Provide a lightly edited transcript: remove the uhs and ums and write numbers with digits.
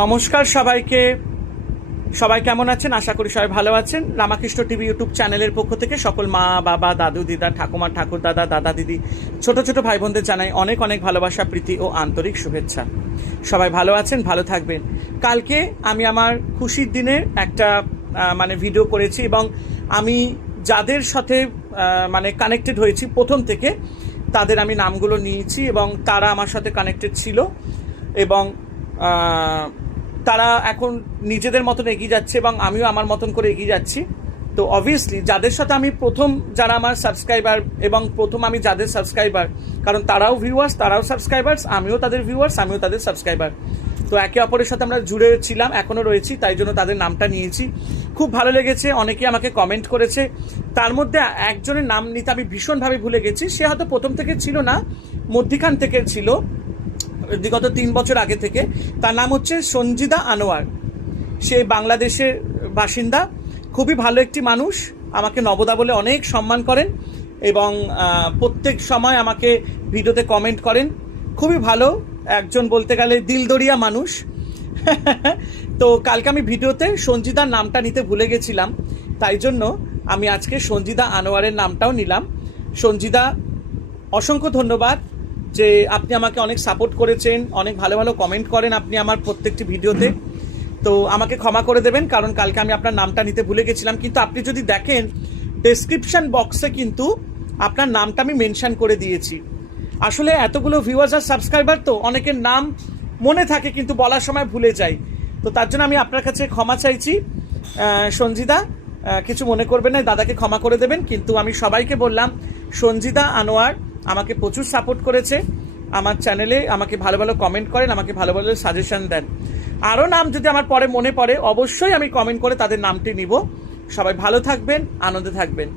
নমস্কার সবাইকে। সবাই কেমন আছেন? আশা করি সবাই ভালো আছেন। রামাকৃষ্ণ টিভি ইউটিউব চ্যানেলের পক্ষ থেকে সকল মা বাবা, দাদু দিদা, ঠাকুমা ঠাকুর দাদা, দাদা দিদি, ছোট ছোট ভাই বোনদের জানাই অনেক অনেক ভালোবাসা, প্রীতি ও আন্তরিক শুভেচ্ছা। সবাই ভালো আছেন, ভালো থাকবেন। কালকে আমি আমার খুশির দিনের একটা ভিডিও করেছি এবং আমি যাদের সাথে কানেক্টেড হয়েছি প্রথম থেকে তাদের আমি নামগুলো নিয়েছি এবং তারা আমার সাথে কানেক্টেড ছিল এবং তারা এখন নিজেদের মতন এগিয়ে যাচ্ছে এবং আমিও আমার মতন করে এগিয়ে যাচ্ছি। তো অবভিয়াসলি যাদের সাথে আমি প্রথম, যারা আমার সাবস্ক্রাইবার এবং প্রথম আমি যাদের সাবস্ক্রাইবার, কারণ তারাও ভিউয়ার্স, তারাও সাবস্ক্রাইবার্স, আমিও তাদের ভিউয়ার্স, আমিও তাদের সাবস্ক্রাইবার। তো একে অপরের সাথে আমরা জুড়ে ছিলাম, এখনও রয়েছি, তাই জন্য তাদের নামটা নিয়েছি। খুব ভালো লেগেছে, অনেকে আমাকে কমেন্ট করেছে। তার মধ্যে একজনের নাম নিতে আমি ভীষণভাবে ভুলে গেছি। সে হয়তো প্রথম থেকে ছিল না, মধ্যিখান থেকে ছিল, বিগত 3 বছর আগে থেকে। তার নাম হচ্ছে সঞ্জিদা আনোয়ার। সে বাংলাদেশের বাসিন্দা, খুবই ভালো একটি মানুষ। আমাকে নবদা বলে অনেক সম্মান করেন এবং প্রত্যেক সময় আমাকে ভিডিওতে কমেন্ট করেন। খুবই ভালো একজন, বলতে গেলে দিলদরিয়া মানুষ। তো কালকে আমি ভিডিওতে সঞ্জিদার নামটা নিতে ভুলে গেছিলাম, তাই জন্য আমি আজকে সঞ্জিদা আনোয়ারের নামটাও নিলাম। সঞ্জিদা, অসংখ্য ধন্যবাদ যে আপনি আমাকে অনেক সাপোর্ট করেছেন, অনেক ভালো ভালো কমেন্ট করেন আপনি আমার প্রত্যেকটি ভিডিওতে। তো আমাকে ক্ষমা করে দেবেন, কারণ কালকে আমি আপনার নামটা নিতে ভুলে গেছিলাম। কিন্তু আপনি যদি দেখেন ডেসক্রিপশন বক্সে কিন্তু আপনার নামটা আমি মেনশন করে দিয়েছি। আসলে এতগুলো ভিউয়ার্স আর সাবস্ক্রাইবার, তো অনেকের নাম মনে থাকে কিন্তু বলার সময় ভুলে যাই। তো তার জন্য আমি আপনার কাছে ক্ষমা চাইছি। সঞ্জিদা, কিছু মনে করবেন না, দাদাকে ক্ষমা করে দেবেন। কিন্তু আমি সবাইকে বললাম, সঞ্জিদা আনোয়ার আমাকে প্রচুর সাপোর্ট করেছে আমার চ্যানেলে, আমাকে ভালো ভালো কমেন্ট করেন, আমাকে ভালো ভালো সাজেশন দেন। আরও নাম যদি আমার পরে মনে পড়ে অবশ্যই আমি কমেন্ট করে তাদের নামটি নিব। সবাই ভালো থাকবেন, আনন্দে থাকবেন।